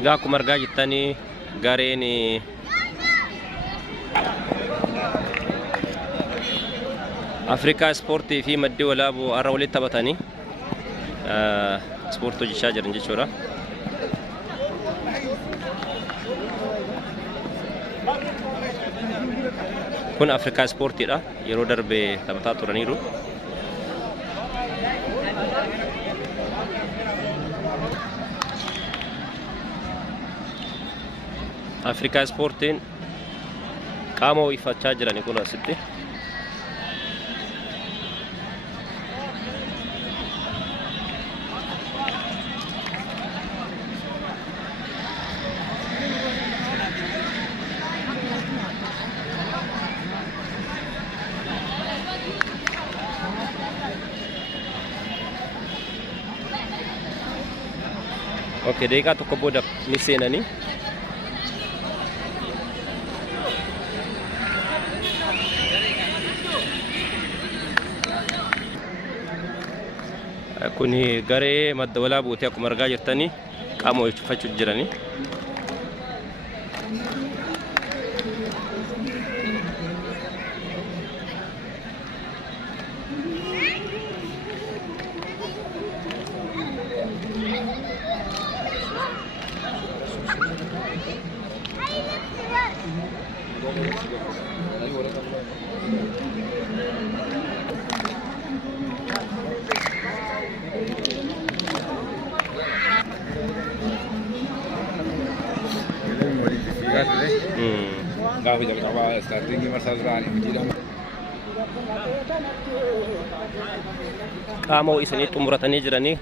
إيجاكم مرجع الثاني قاريني أفريقيا سبورتي في مدي ولا أبو أراولي تبتاني سبورتو جشاجر نجي شورا كون أفريقيا سبورتي لا يرودر بتبتات رنيرو أفريقيا سبورتين قاموا يفتشاجران يكونوا ستة Oke, deka to koboda misena ni. Kuni gare madda wala buuti akkuma argaa jirtanii qaama hojjechuu jirani. Gaafa jalqabaa istaartingii marsaa duraanii hojiidhaan qaama isanii xumuratanii jiranii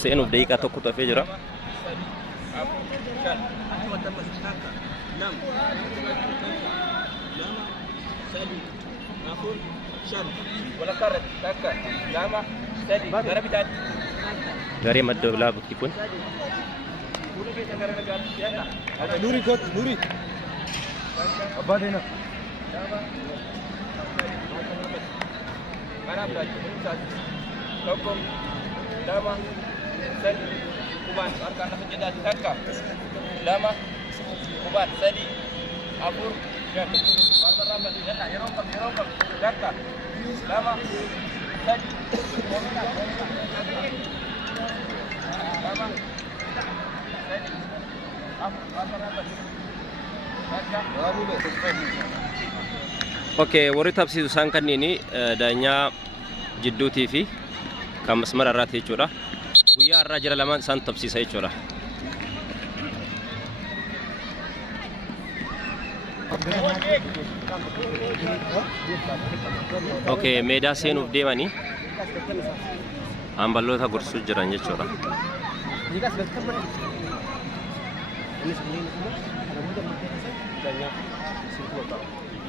seenuuf daqiiqaa tokko tafee jira. Garee madda bilaa butii kun Nuri kot Nuri abbaa deena Tokko lama sadi kubaan harkaan lafa jedhaati takka lama kubaan sadi afur shan barbarraa badii jedha yeroo kam takka lama sadi lama sadi afur barbarraa badii Oke, warri tabsiisu isaan kanneen daanyaa jidduutii fi kan masmara irraati jechuudha. Guyyaa irraa jira lamaan isaan tabsiisa jechuudha. Oke, meedaa seenuuf deemanii hamballoota gorsuu jiran jechuudha.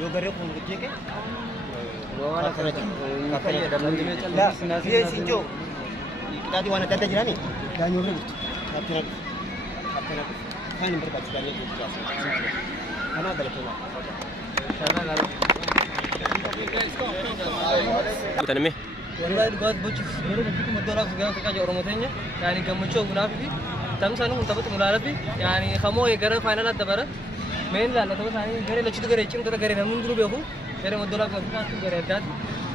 Yo garee kun jeeke waan akkana jiru la fiye sinjo kitaati waan adda adda jirani daanyoo irra jirtu akkana kan barbaachisu daanyoo jirtu kana galatoomaa Tanime wallahi dhugaat bochi yeroo nuti maddoolaaf gaafa kaja oromoteenya yaani gammachuu gunaaf fi tamsaan kun taphatu mul'aalafi yaani khamoo gara faayinal adda bara مين لا تبغى ثاني غير اللي تقدر يجيم ترى غير نمون جروب يهو غير مدلع كذا غير داد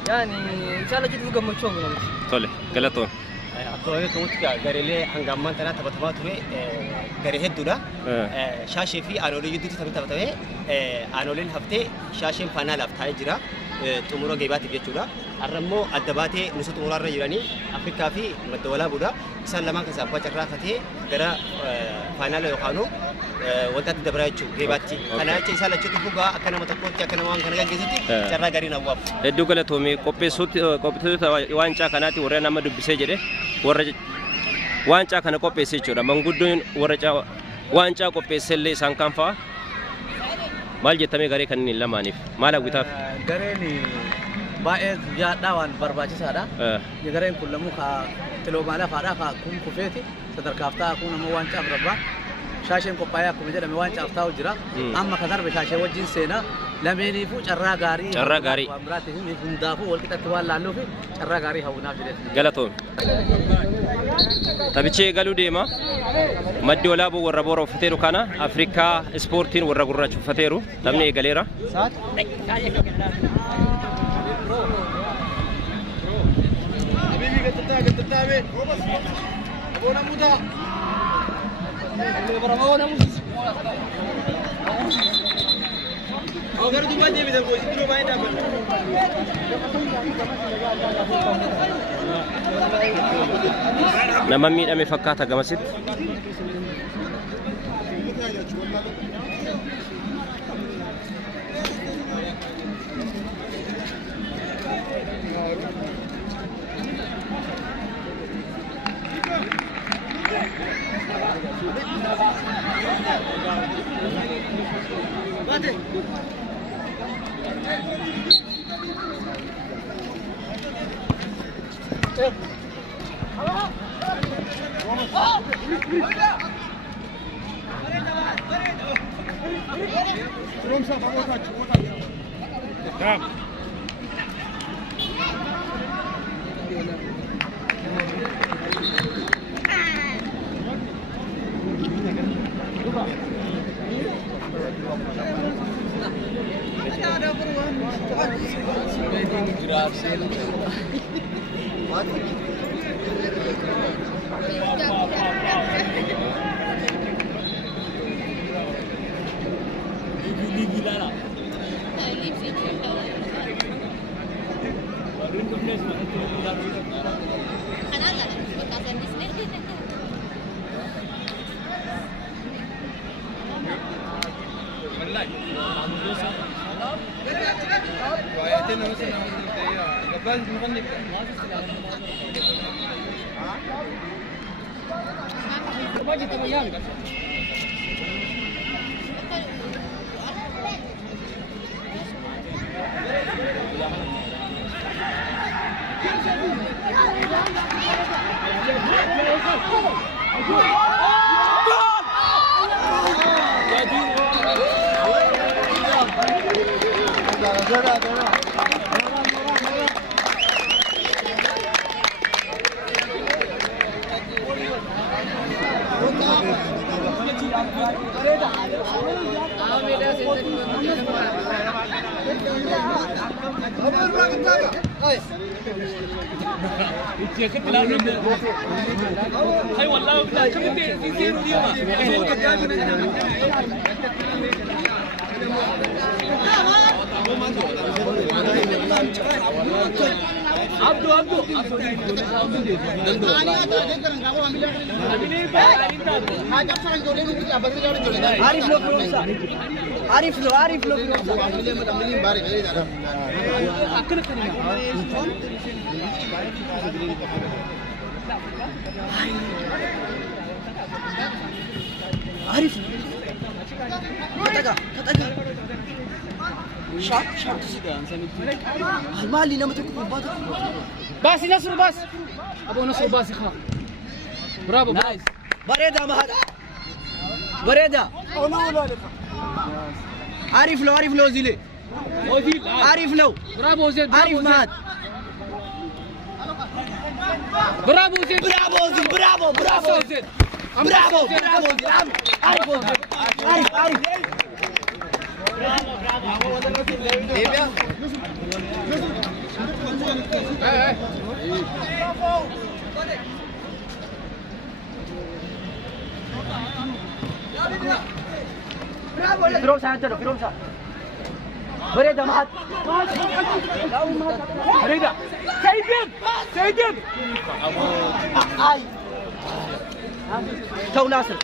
يعني إن شاء الله جد بقى مشوق ولا طلع كلاتون أكوي كموت غير اللي هنجمان تنا تبغى تبغى غير هدولا شاشة في أنولي جدتي تبغى أنولين هفته شاشة فاينل هفته جرا تمورا جيبات بيجورا الرمو الدباتة نسوت تمورا رجلاني أفريقيا في مدولا بودا إنسان لما كسب بجرا فتة غير فاينل يخانو وقت دبرايتشو جيباتي أنا أشي سالة شو تفوقا أكنا متكوتي أكنا وان كنا جزتي جرا غيري نواب الدوغلة تومي كوبي صوت وانشا كناتي ورنا ما دبسيجري ورج وانشا كنا كوبي سيجورا منقولون ورجا وانشا كوبي سلي سانكانفا مال جتامي غاري كنني لمانيف مالا غوتاف غاريني بايز جادا وان برباجي سادا غارين كلمو خا تلو مالا فادا خا كون كوفيتي صدر كافتا كون مو وانشا بربا شاشين كوبايا كوميدي مو وانشا افتاو جرا اما كدار بشاشه وجين سينا لميني فو چرا غاري امراته مي فندافو ولكتا توال لالو في چرا غاري هونا جدت غلطون Taphichi eegaluu deema. Maddi walaaboo warra boora uffateeru kana Afrikaa ispoortiin warra gurraacha uffateeru. Taphni eegaleera. Nama miidhame fakkaata gamasitti. المالي لما تكون باطل باس نصر باس ابو نصر باس خا برافو نايس بريدة ما هذا بريدة عارف لو زيلي عارف لو برافو زيد عارف مهد برافو زيد برافو زيد برافو زيد برافو زيد عارف فيروسا بريدة معك بريدة سيدم اي تو ناصر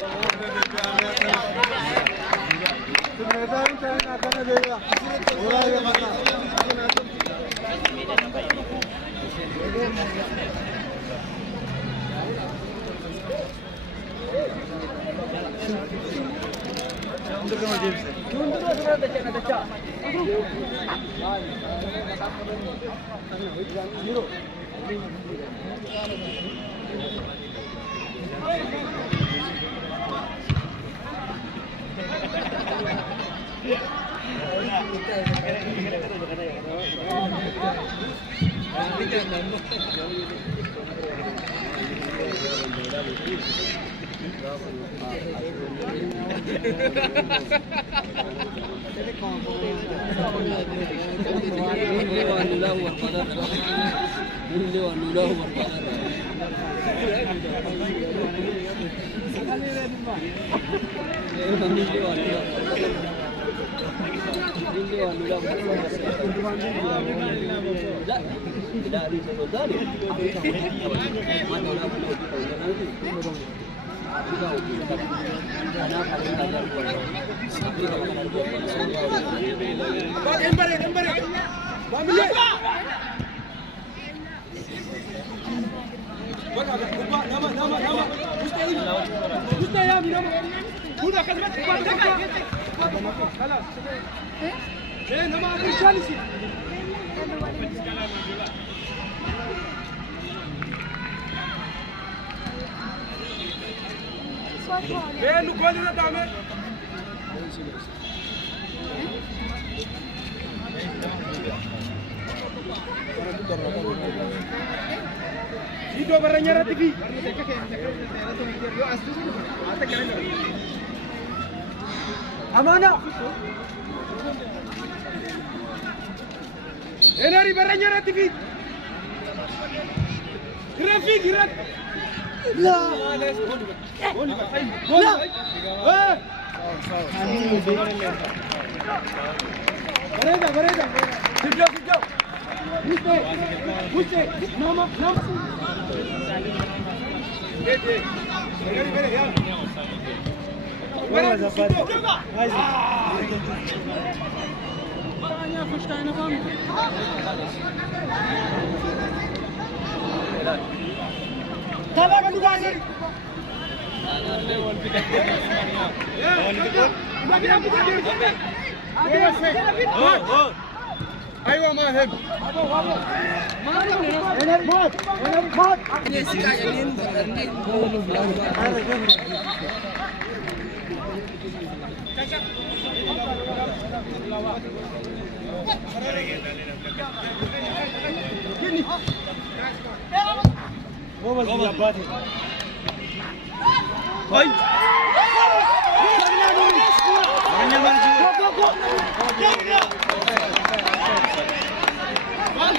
Video barangnya TV. Amana. Enari barangnya TV. Grafik gerak. La. La. Bereda. Sijau. Muste. Nama. أيوة ما هم.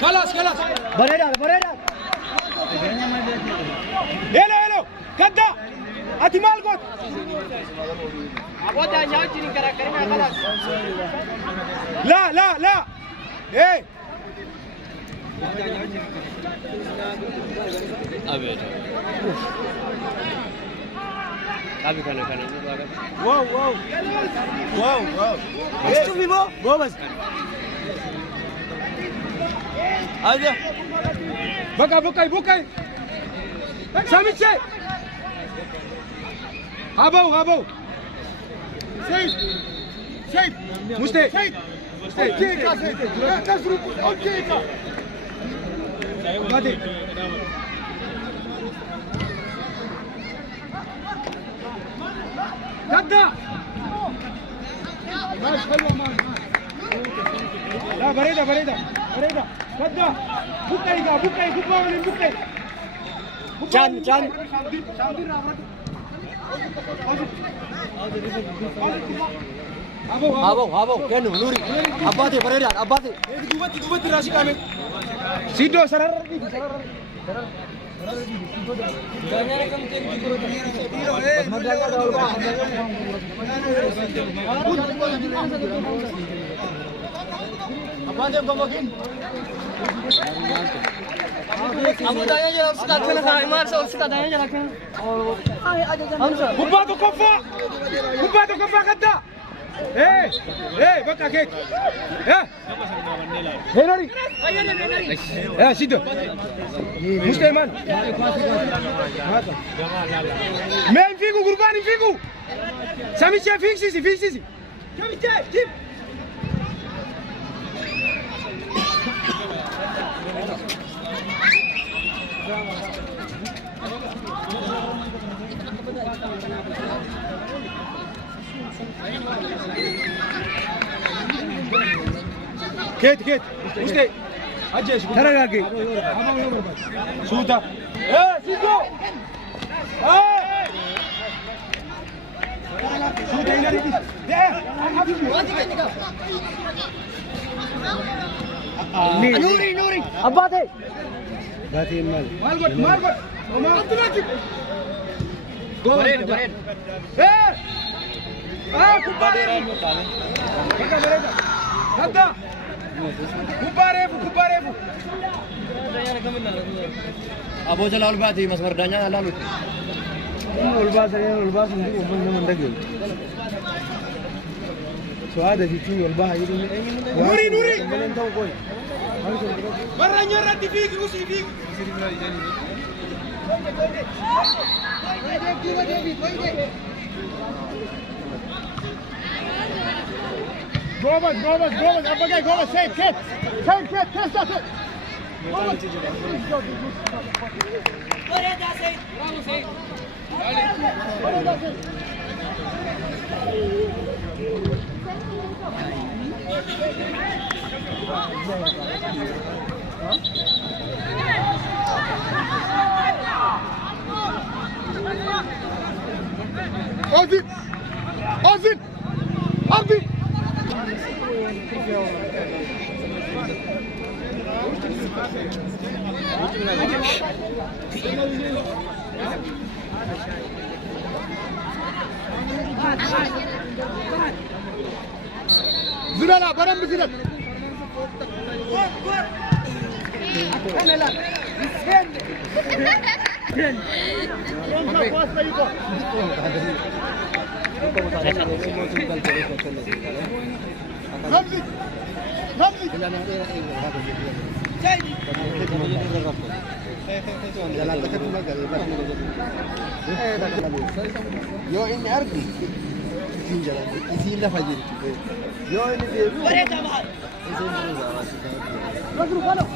خلاص بريدة هلو كدا اتمال قط ابو دا ناجي كرا خلاص لا ايه ابي كان واو استوي بو بس هذا بكاي سامي شيء هابو سيد مستي كيكا سيد تسرق اوكيكا غادي كدا ماش حلوه ماش لا بريدة كدا بكاي جان هابو كانوا نوري أباتي بريدة أباتي دوبتي راشي كامل سيدو سرر أباتي بمكين أبو دايا جرا उसका खेल था इमार से उसका दाया जरा खेल कुब्बा तो कफ्फा कद्दा بقى كيك نوري سيدو مستيمان مين فيكو قرباني فيكو سامي شيء فيك سيسي كيف كيت مستي اجيش ترى شوتا سيدو نوري نوري أبادي باتي مال مالقول عبد الراجب بريد بريد كباريف هذا كباريف أبو جلال باتي مسمر دانيا لالو والباس من دقيق سؤال في تي والباس نوري نوري مرة نيرت فيك روسي فيك Gomez, up again, Gomez, save, kid, that's it. Ozin! زلالة برم بزلال Yo ini ardi isin jalan isin la fajir yo ini dia bare tamam isin terus awak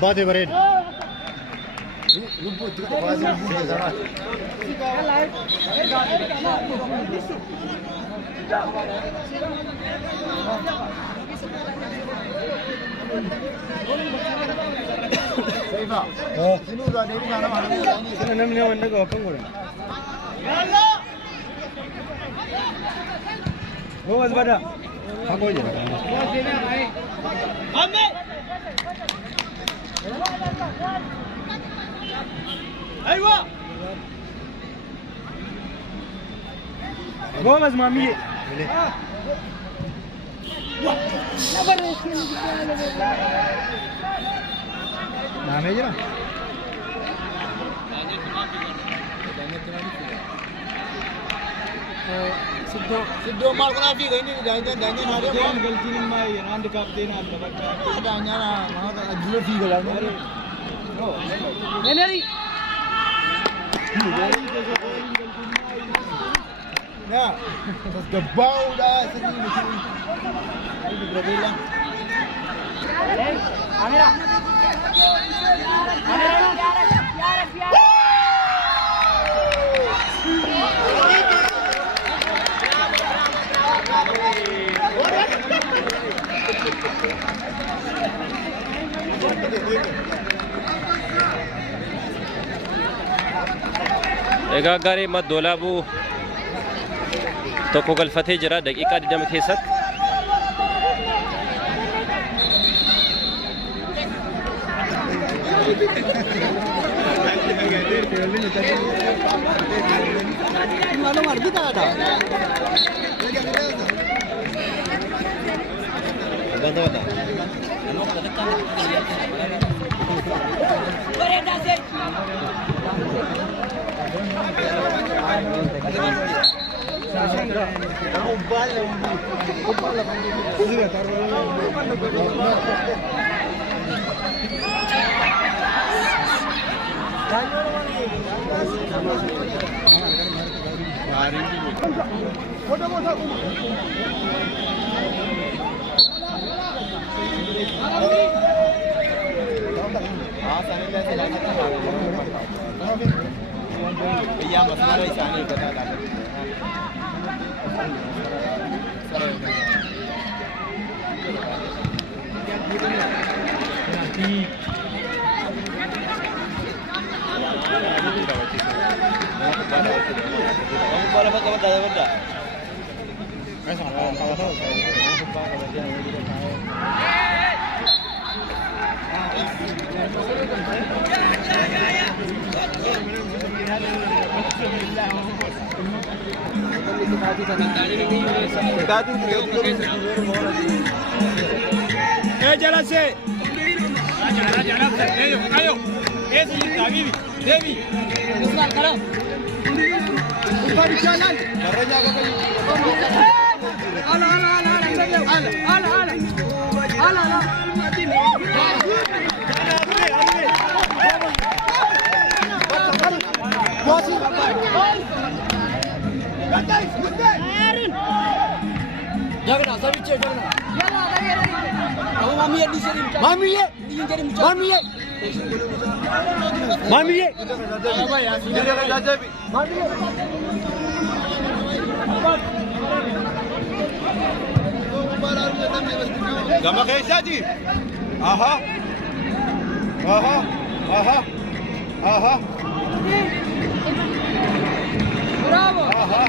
Bate Bared. Lumpur tu kuasa lumpur sangat. Saifa. Sini dah dari mana mana ni? Sini namanya mana kau apa kau? Oh, was bada. Aku je. Ambil. Aywa. Gomez mami. Mana je? Siddo mal kena fi ini danya nari kan galti ni mai nan de kap dena danya na mana tak jual fi galan neneri nah pas gebau dah sini ini berbelah kamera Egaa gaarii maddoo laabuu tokko galfatee jira daqiiqaa 20 keessatti Mana mar kita ada. Bantu ada. भैया मसाला इसानी बता दा جلال سے آیو ایسے حبیبی دیوی اسلام کھڑا اوپر چلال Jangan asal cek jangan. Kamu mami di sini. Mami ye. Mami ye. Mami ye. Apa ya? Sudah dah jadi. Mami ye. Gambar kayak jadi. Aha. Aha. Aha. Aha. Bravo. Aha.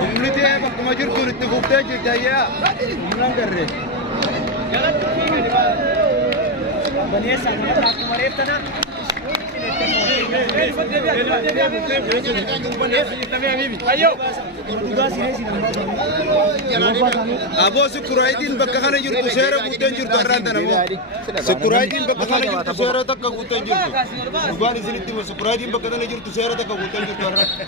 उम्मीद है वक्त मजूर को इतने भूखते हैं जितना ये हम कर रहे बनिए सामने आपको मरे तना Abo Sukuraidin bakakana jurtu sera guten jurtu aranta namo Sukuraidin bakakana jurtu sera takka guten jurtu Ubani sinitti Sukuraidin bakakana jurtu sera takka guten jurtu aranta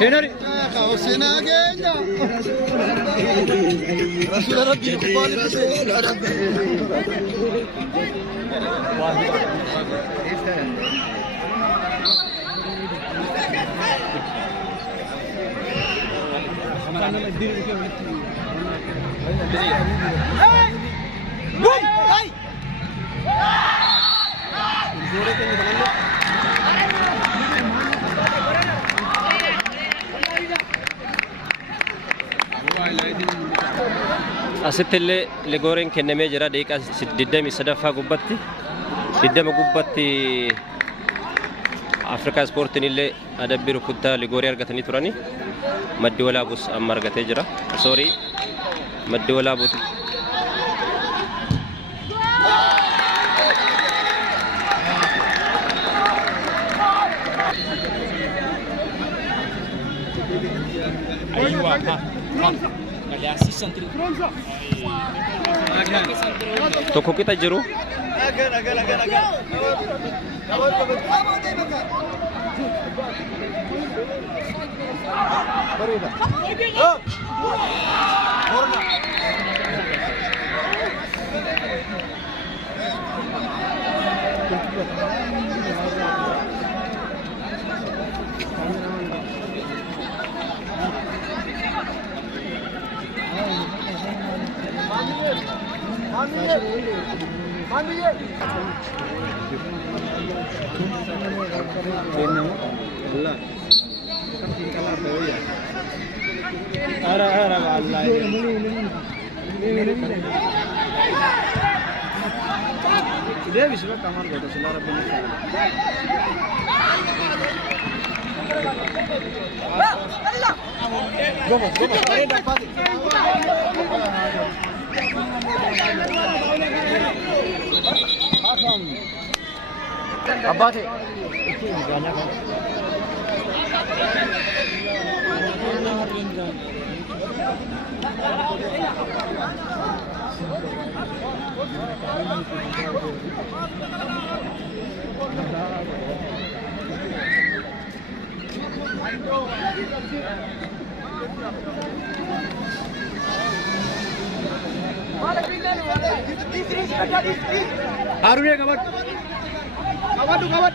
Henry Kausena agenda Rasul Rabbi Qubali Asittillee Ligooreen kennamee jira daqiiqaa 23 gubbatti 20 gubbatti Afrikaa Ispoortiin illee adabbii rukuttaa Ligoorii argatanii turani maddi walaabus amma argatee jira sorry maddi walaabuuti Tokko kita jiru. Dia bisa kamar gitu selera benar. Go. Abbate. Harunya kawan. Kawan tu kawan.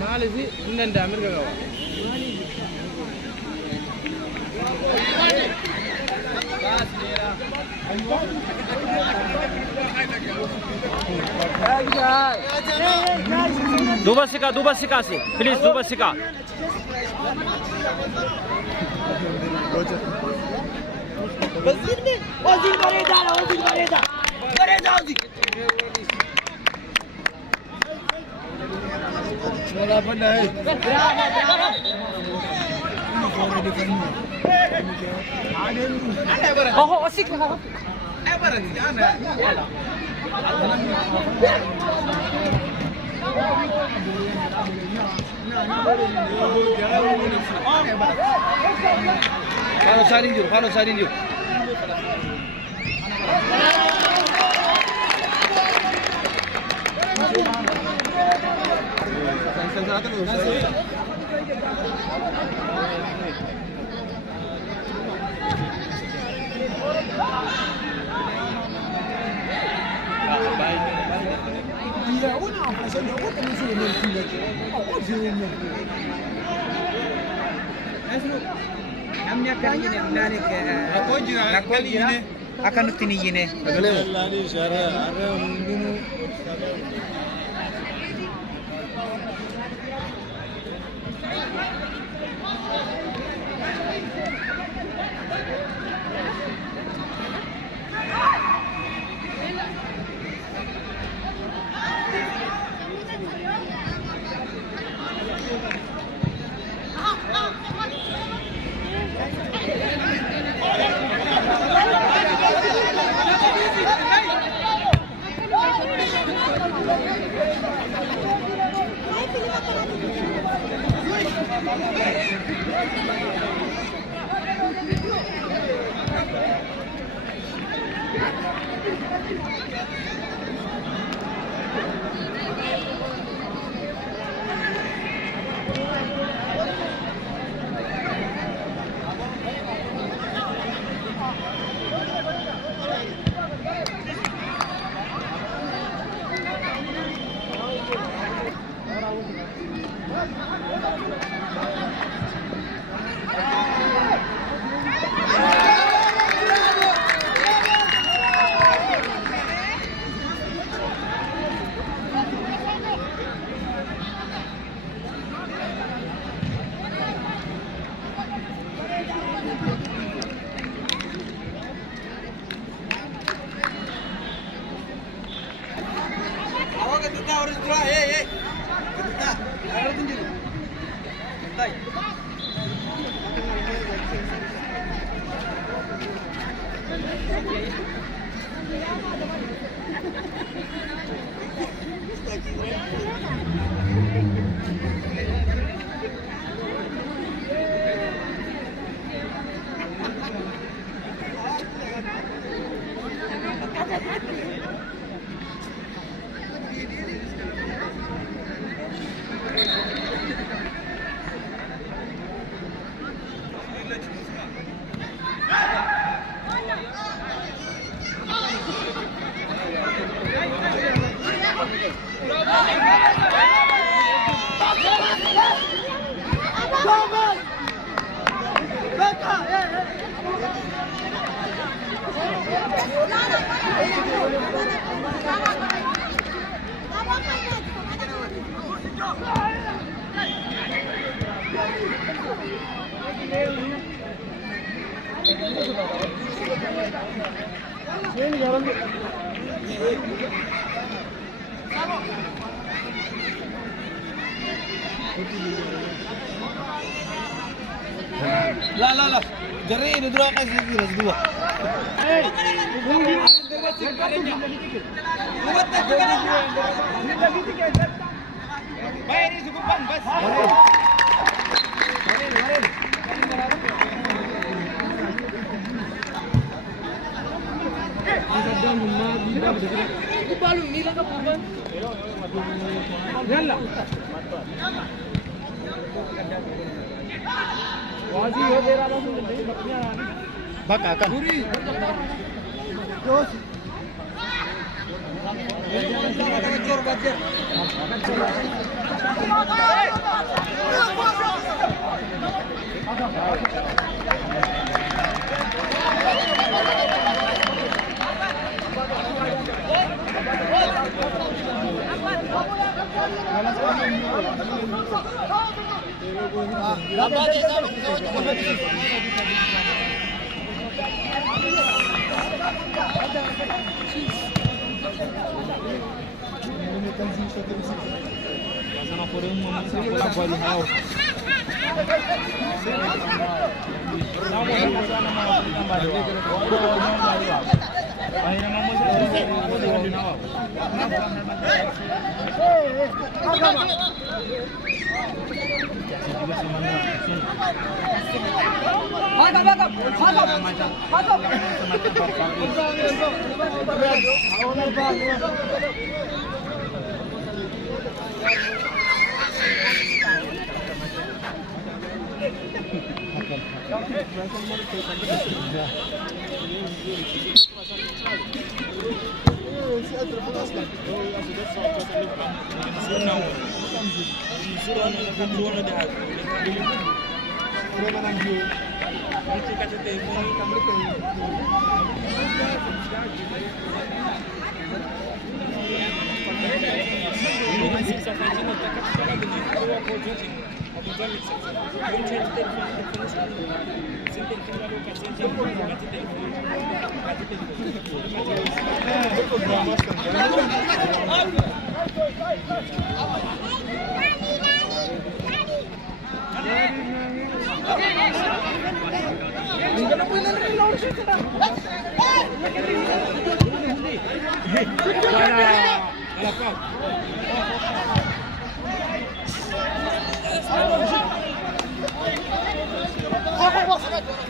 Mahal sih, ini damir kawan. Dua sika sih, please dua sika. Wazir Bareda, Wazir Bareda, Bareda Wazir. Wala pa na eh. Oh, asik. Follow sarin jo. Namni akan ini nani ke aku ini akan utini ini. لا لا لا جري ندرا قصدي دوا Baka kan.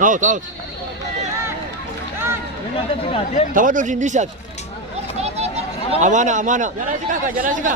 Out, out. Tawadud hindi siya. Amana, amana. Jalan sika ka, jalan sika.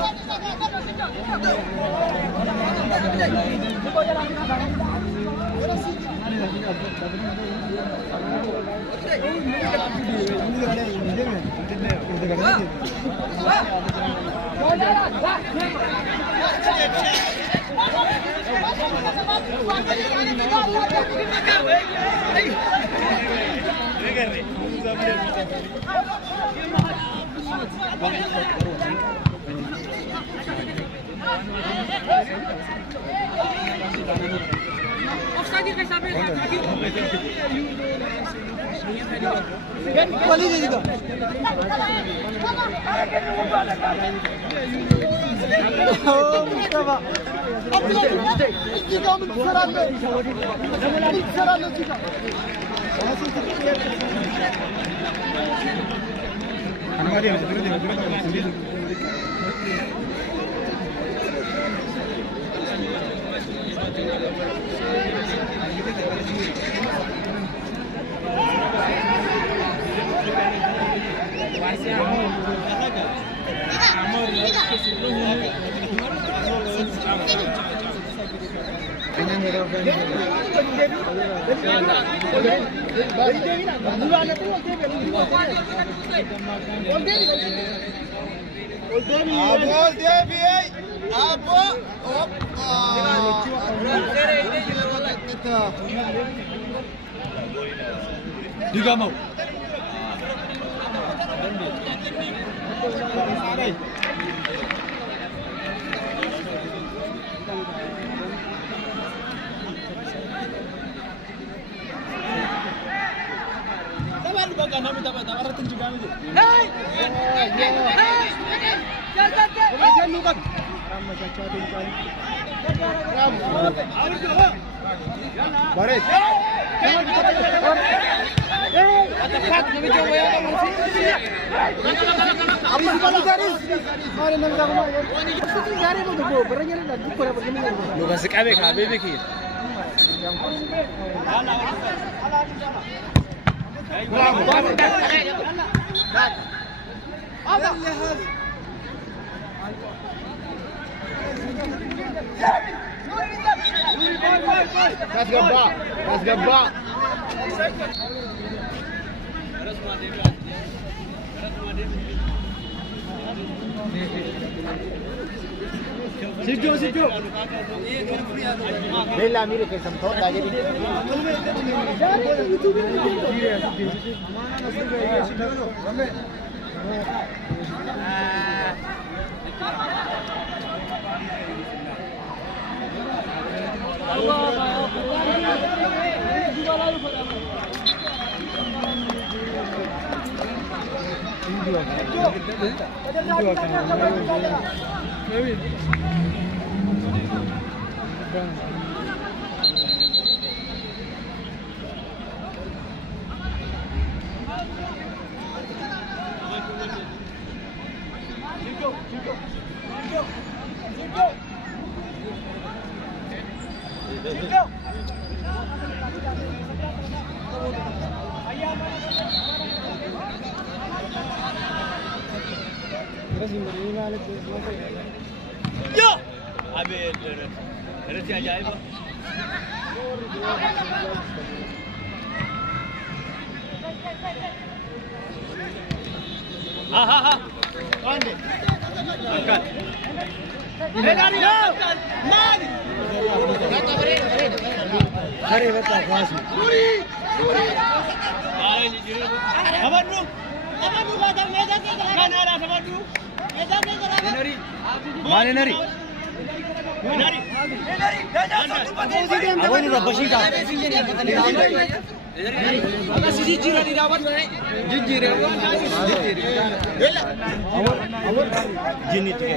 Digamos. Baret. Lu kasih kabe kabe bikin. Kas gabba. Sijjo. Bella mire che sono toda che Yo! Abel, reti ajaiba. Ha. Ande. Angkat. Benari. Mari. Khare beta khas Duri. Sabadru badam medan ke kanara sabadru. Medan ke kanara. Benari. Mane nari. Benari. Abonu rabashi ka Aga sisi jira di dapat. Jijire. awar jinni te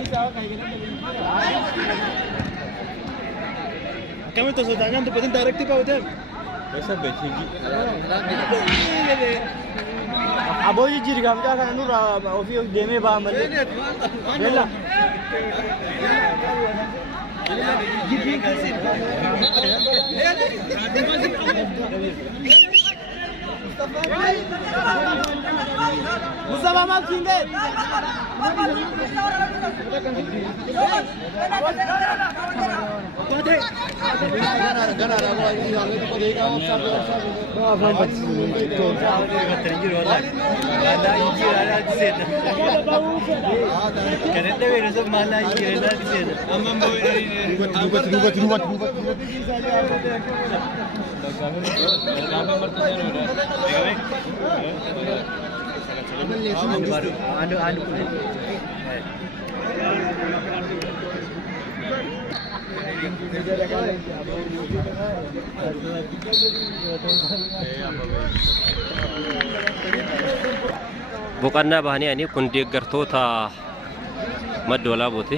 kami to soda ngam to pedin direct pa hotel ऐसा बेचेगी abo yi jiri gam ka kan nura ofio deme ba man bella Mustafa Mal kimde? Boqonnaa bahanii ani kun deeggartoota madda walaabooti.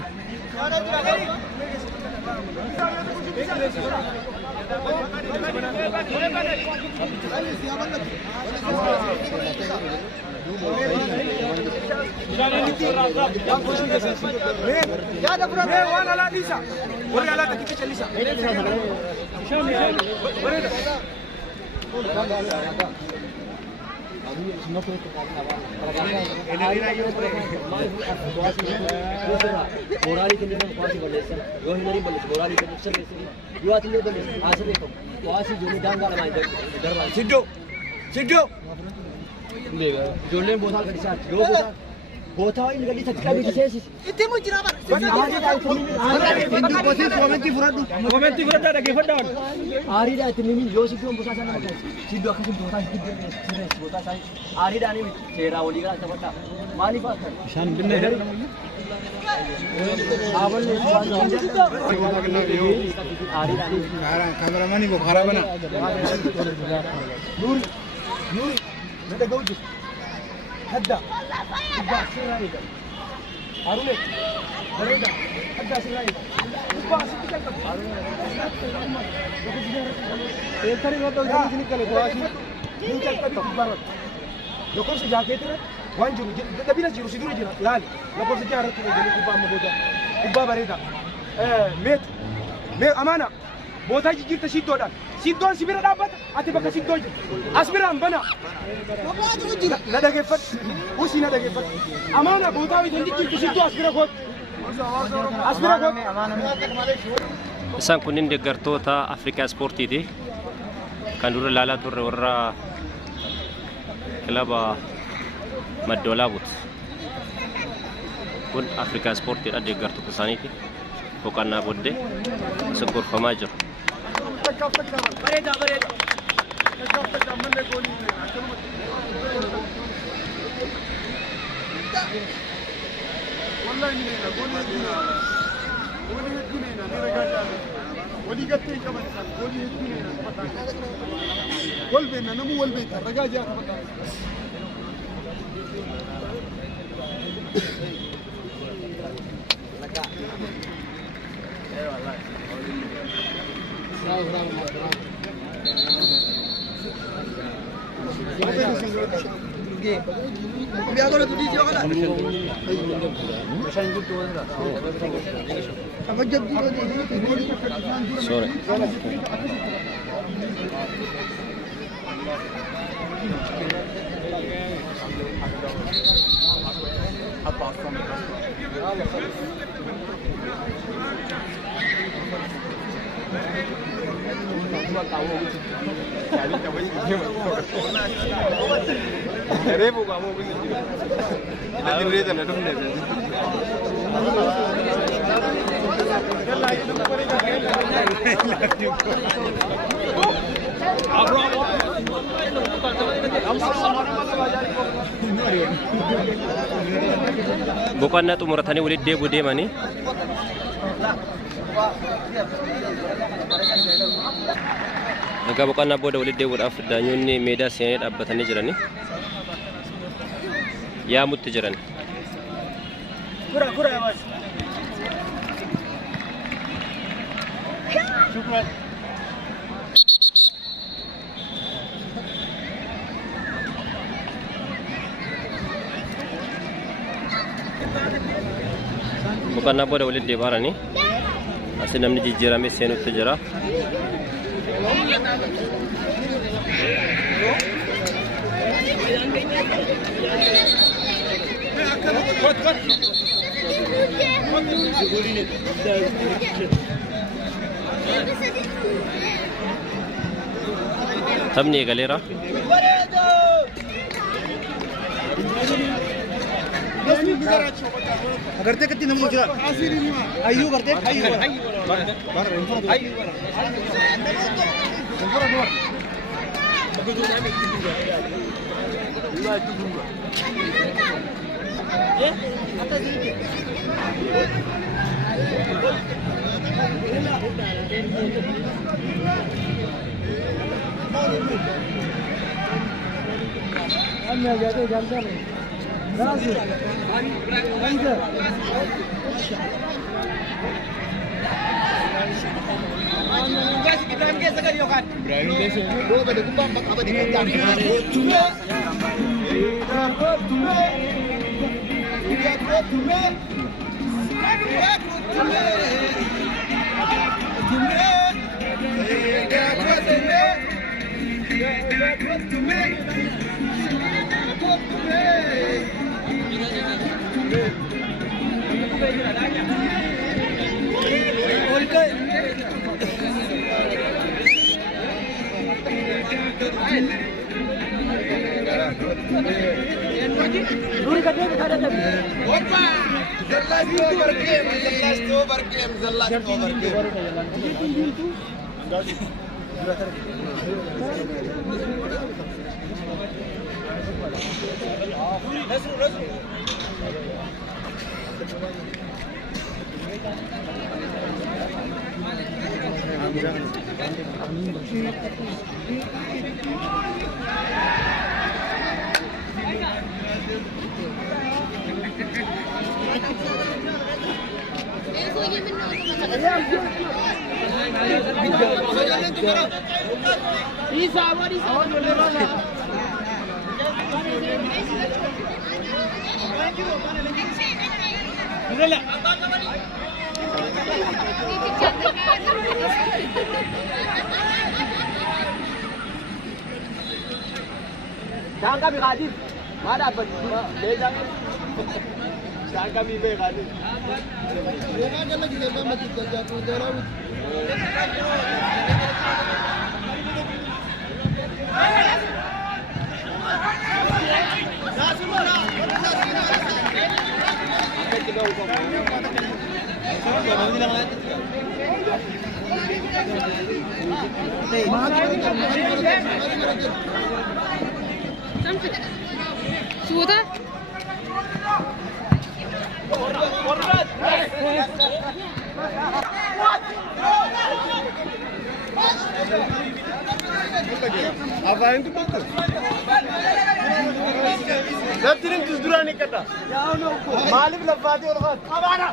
Ya da fura wana la disa. Wala la takike chalisa. Siddo. Jolle botal ka disat do botal botal ini kali sakka bi disesis Itti mu jira bar. hindu posi komenti furadu da ke fadda ari da tinimi yo siddo botal sana botal siddo akasim botal siddo botal sai ari da ni sera wali ga ta fadda mani fa shan binne awal ne ari da ni cameraman को खराब बना nur nada gauji hadda هارون بريدة أدى سلاي وباس تكلم ترى ما تقول جاني كله بواش من كلام تبارك لو كنت جاكيتنا وانجو تبينا جيرو سيدور جيرا لا لو كنت جارت جاني كوبا مبودا كوبا بريدة ميت أمانة بوتا جير تشيدون سيدون سبيرة دابت أتبقى سيدون أسبيرة أمبنا ندا كيفت وش ندا كيفت أمانة بوتا ويدين جير تشيدون أسبيرة خود أسبيرة خود isaan kunniin deeggartoota Afrikaa Ispoortiiti kan dura ilaalaa turre warra kilaba Maddoolaabut kun Afrikaa Ispoortiidha deeggartoota isaaniiti boqonnaa booddee gorfamaa jiru. Sorry. Boqonnaa xumuratanii walitti deebi'uu deemanii egaa boqonnaa booda walitti deebi'uudhaaf daanyoonni meedaa seenanii dhaabbatanii jiranii yaamutti jiran. Boqonnaa booda walitti deebi'anii asii namni jijjiiramee seenutti jira. Taphni eegaleera. Agartee katti namni jira. Ayyuu gartee ayyuu. Amma jaate jalta nahi. Razi. Anga. Guys, kita ambil sekali yokan. Berani deh. Dua pada kumbang apa di kandang. Tume. Saan kami kadib? Mana ba? Lejang. Saan kami be kadib? Sudah? Apa itu betul? Nantirin tuzduran ikata. Malif lafati orang. Abana.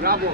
Bravo.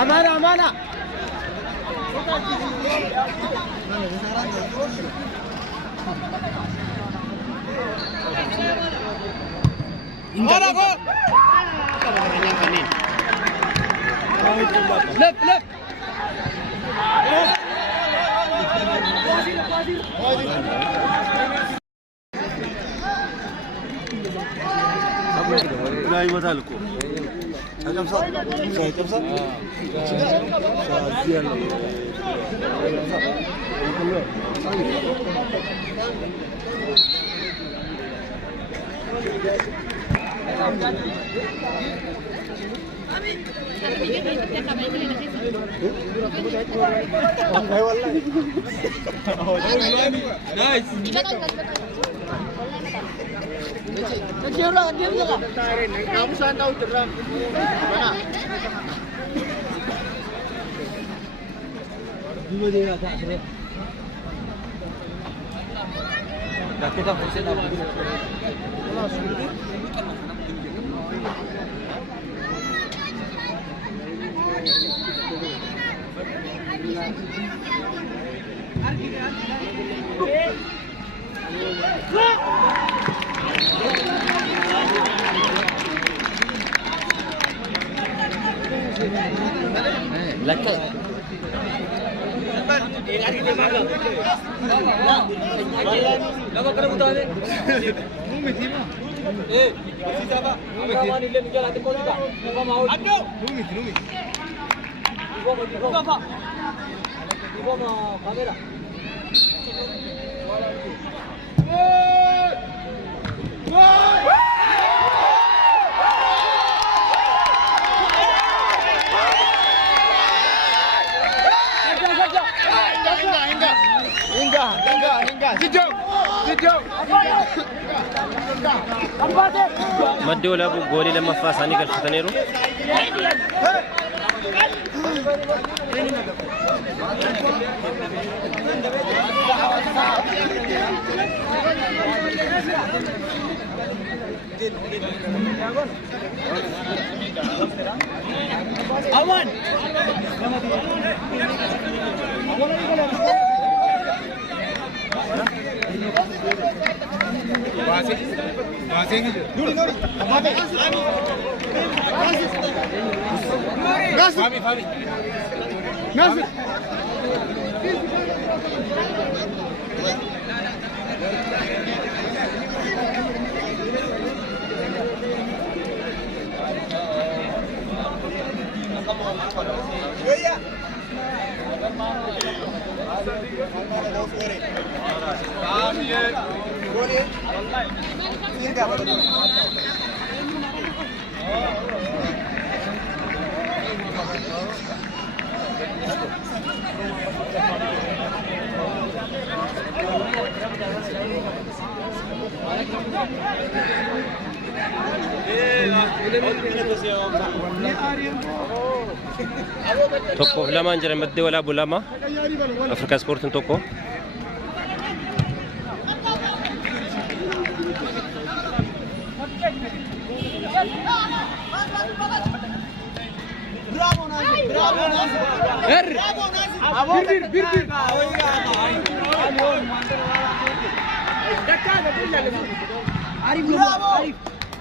Amana, amana. Left, left. لا يمثلكم كم صار؟ كم صار؟ مدي ولا أبو قولي لما فاساني قال فتنيرو Awan. توكو لما نجري مدي ولا أبو لما أفريقيا سبورتين توكو برافو ناصر برافو ناصر برافو ناصر بير عارف برافو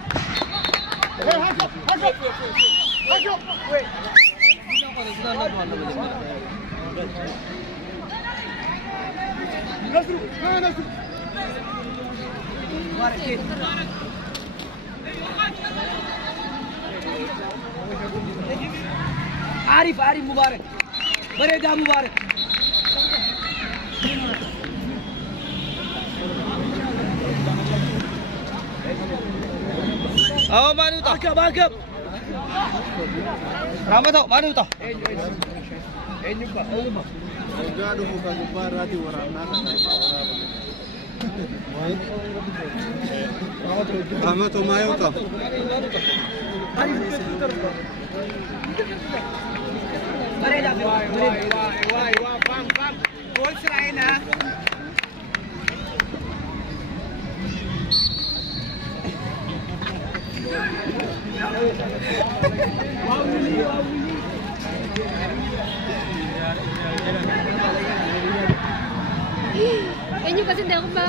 عارف مبارك بريدة مبارك Oh, mana tu? Bakap. Ramai tau, mana tu? Gaduh muka gubbar hati warna. Kamu tu mayu tu. Wah, bang, gol serai na. kasi hindi ako ba?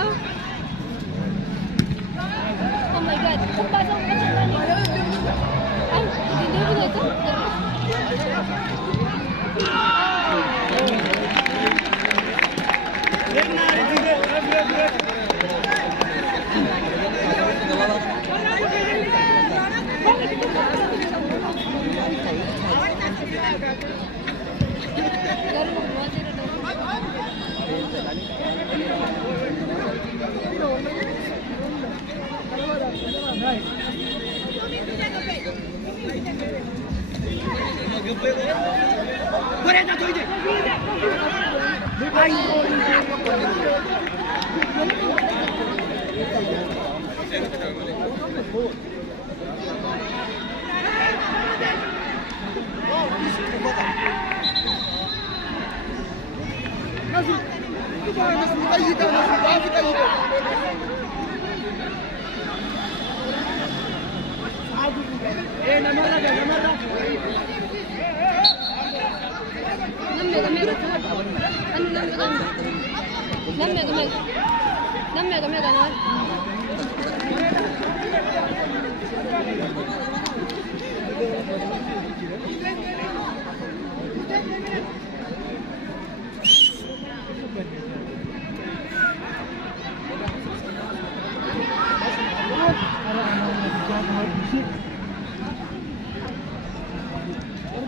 Oh my God. Kung pasok ko sa kanila. Ay, hindi ko na ito.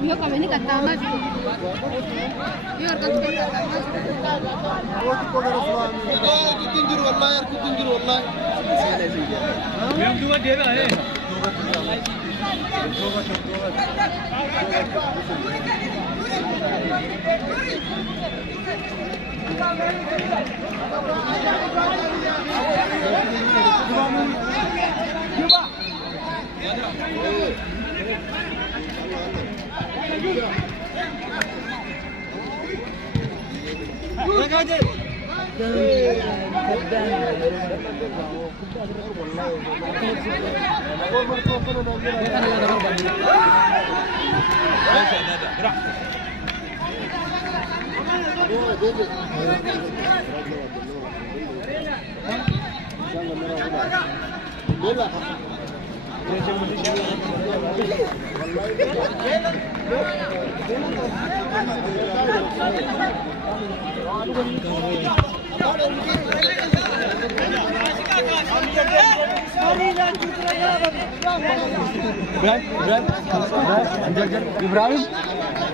Yo kami ni kata mas. Yo kan kutinjur wallahi kutinjur wallahi. Yang dua dia lah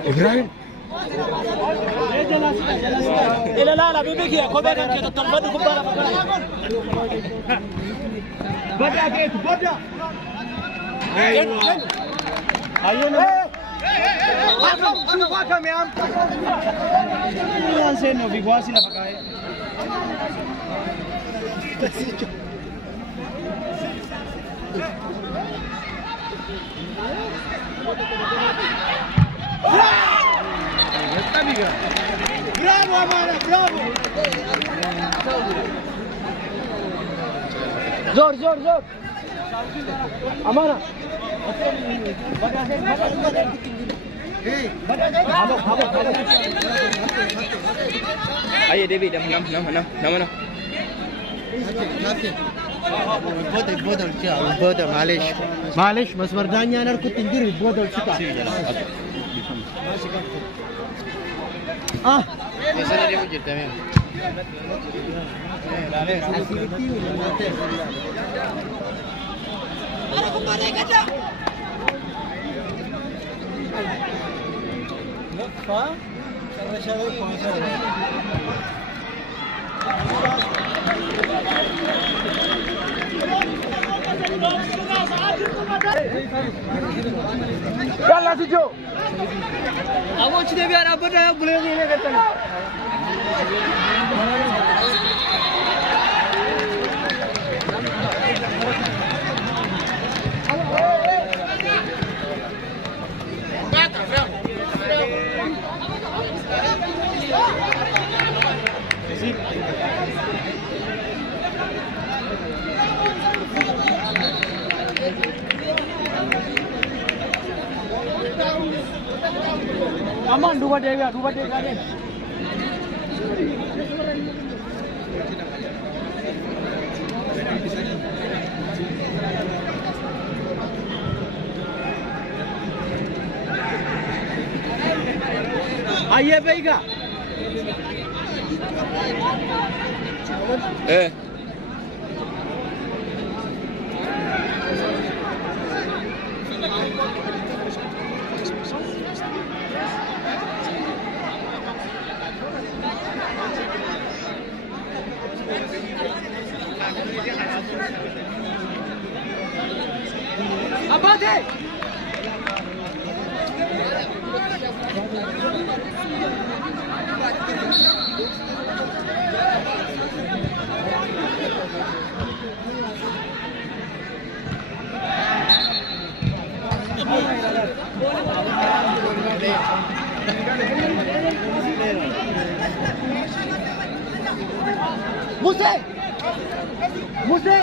Ibrahim. لا بيبيك يا كوبا كان كده طلبت كوبا بدأ كيف بدأ ايوه Bakam ya am. Yan se no bigwasi na pagkain. Bravo Amara, bravo. Zor. Amara. Ayo Devi, nama. بدل معلش بس ورداني انا كنت ندير بدل شتا Sana dia wujud tamam. Yalla Sijo. Aku cuma biar apa dah boleh ni kata. Aman dua dega ni. आइए भैया अब बात है मुझसे मुझसे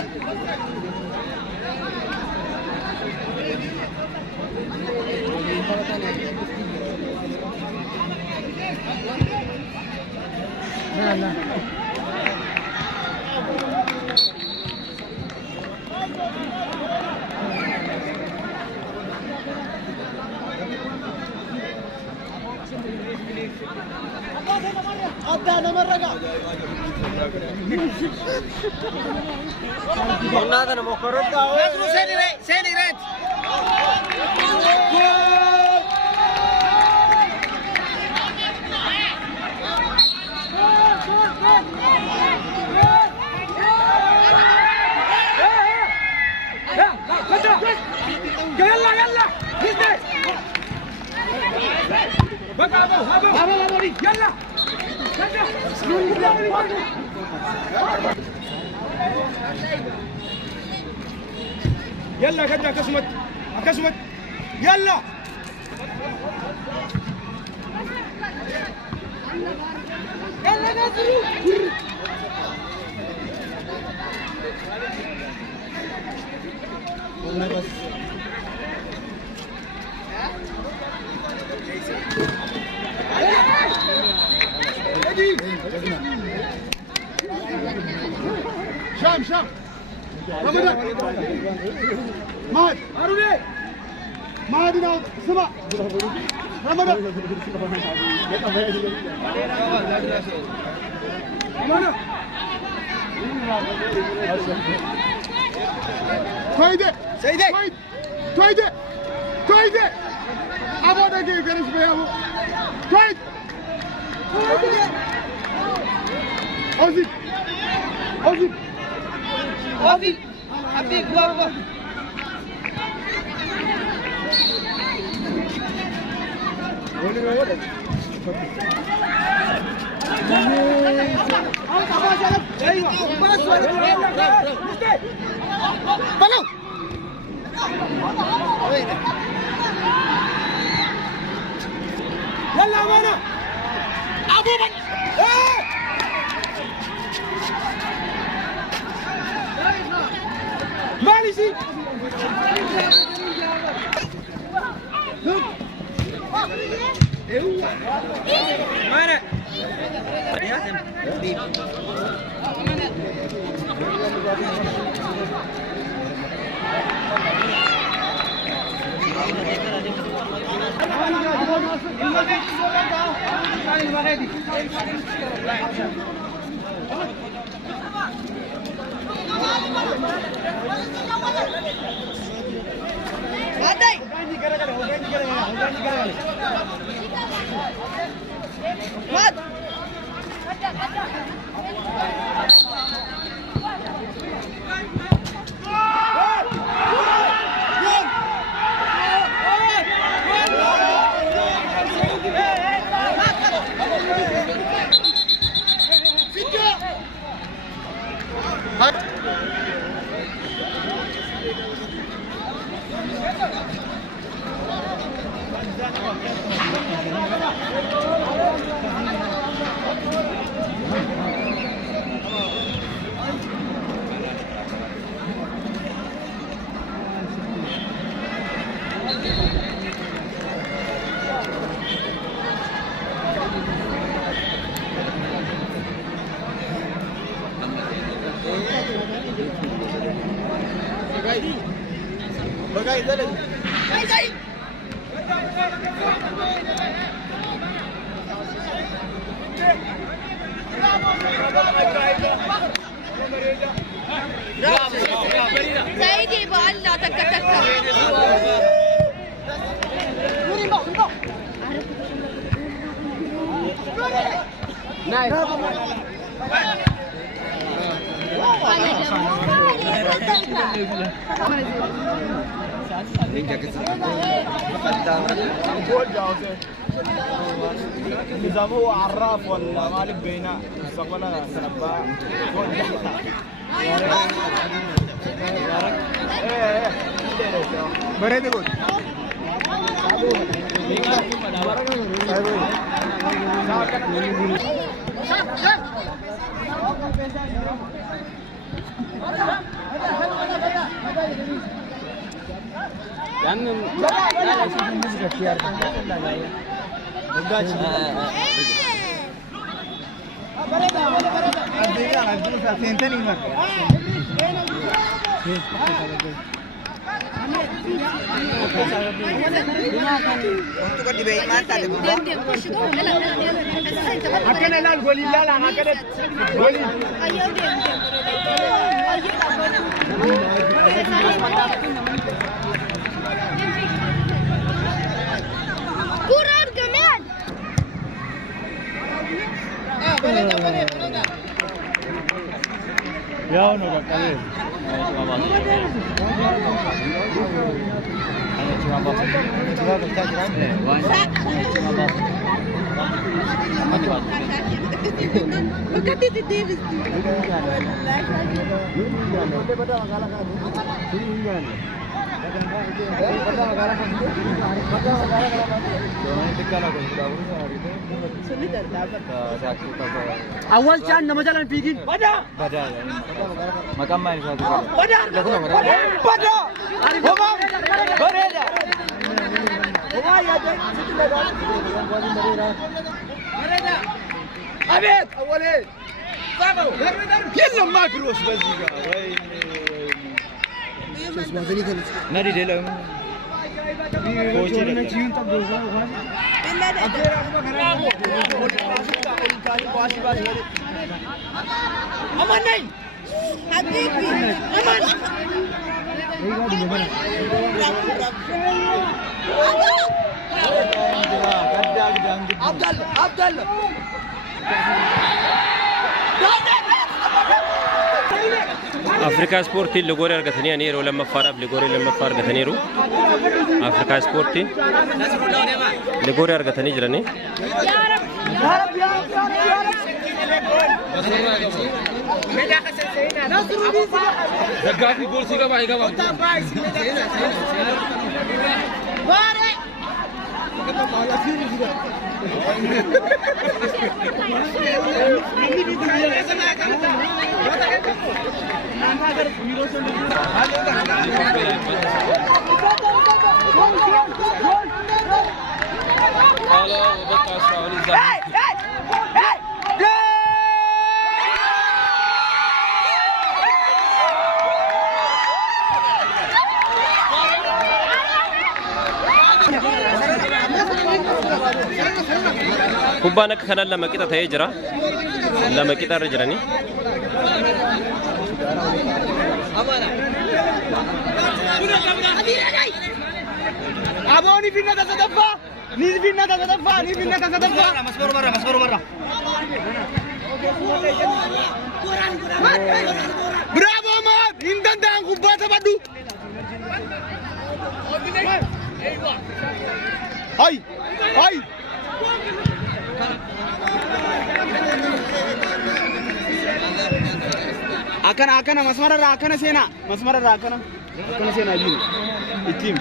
يلا كده كسمت كسمت يلا يلا نزلوا شام شام رمضان ماد أروي ماد ناو سما رمضان تويدة سيدة تويدة تويدة أبغى دقيقة كريس بيابو تويد أوزي أوزي أوزي أبيك بابا يلا أمانة أبو بكر مالي شيء مانا سيدي بقلع تكة تكة نظام هو عراف ولا مالك بيناء استقبلنا سنباع بريد يقول يا نور كلام أول كان مثلا فيجين بدأ مكان ما يسوى بدأ هما يا أبيت أولين يلا ما كروس بزيجا نادي دلهم أمان نين حبيبي أمان عبد الله أفريقيا سبورتي لغوري أرغتني أني رو لما فارب لغوري لما فارب غتني رو أفريقيا سبورتي لغوري أرغتني جراني دقاقي بول سيغا باي غا كوبانا كنا لما كده تهجرة لما كده رجراني أبوني فينا تتدفع نيز فينا تتدفع نيز فينا تتدفع مسمور برا برافو مات إنتن دان كوباتا بدو هاي akana masmararra akana sena biyu itim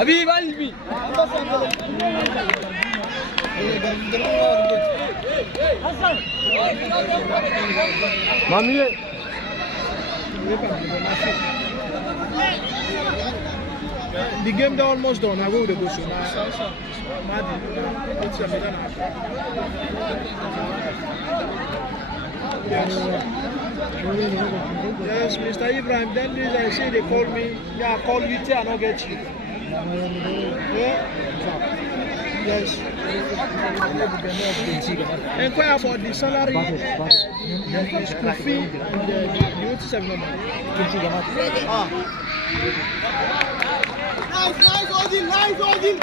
حبيب قلبي مامي The game is almost done. I will go soon. Yes, Mr. Ibrahim, then this I say they call me. Yeah, I call you till I don't get you. Yeah? Yes. Inquire about the salary, the school fee, and the youth settlement. Nice, Odin,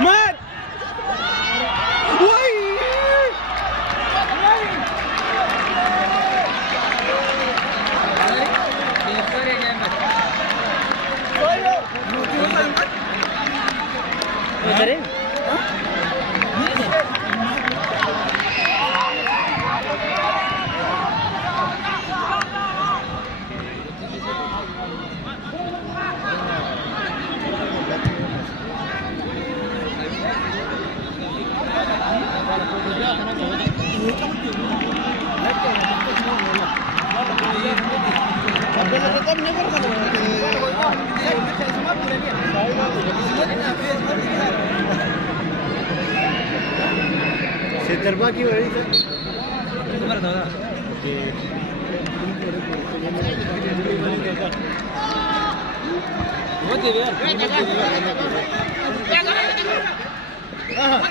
Man! Why? Se terba ki bari sir.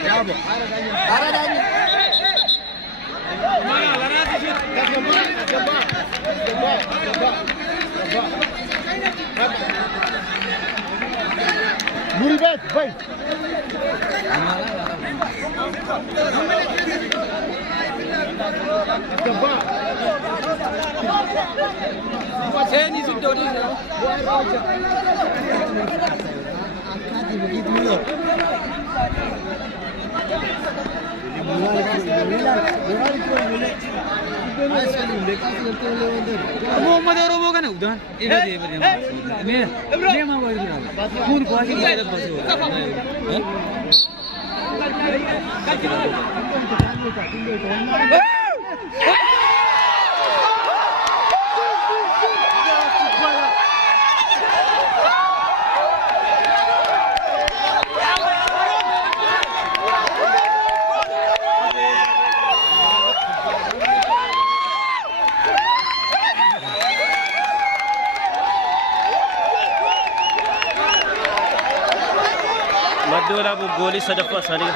Bravo. Mohammad औरों का ना उदान इधर मैं माँ बोल रहा हूँ कौन कौन सी इधर बस مدي ولا أبو قولي صدفة ثانية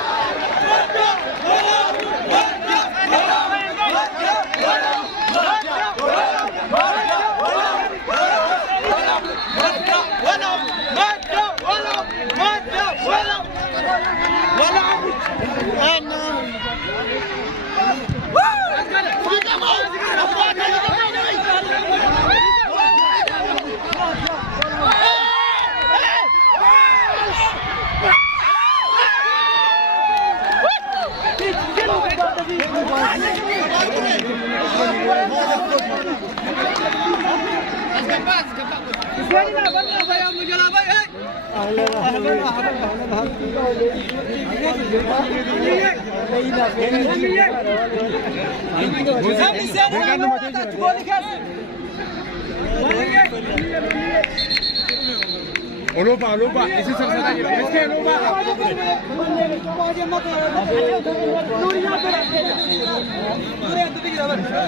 Olopa, olopa, ese es el salario. Es que olopa.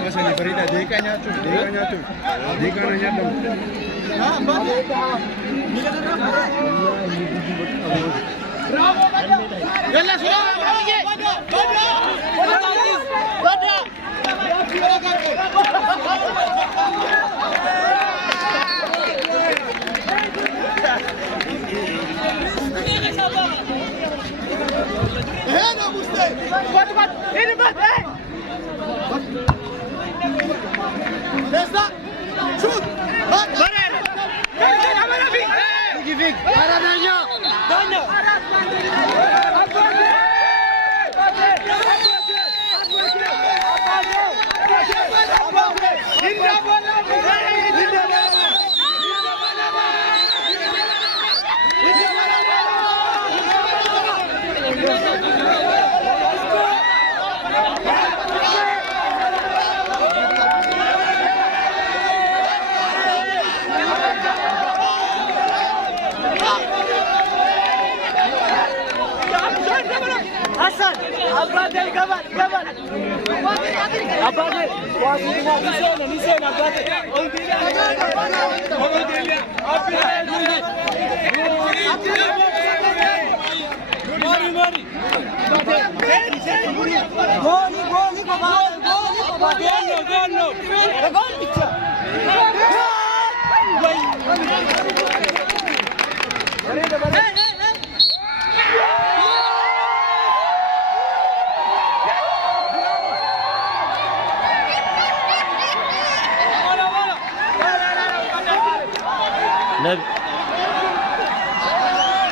Masa ni Farida, देखा ना तू. देखा ना यार तुम. हाँ, बात है. يلا سلام. هنا مستعد. بات هنا بات. لسه. شوت. برا. عمل فيك. يجي فيك. برا دنيا. حسن أبغى الجبل أبغى نسينا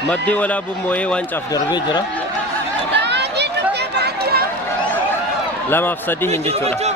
مدي ولا أبو مويه وانشاف دربي جرا لا ما فسدي هنجي شولا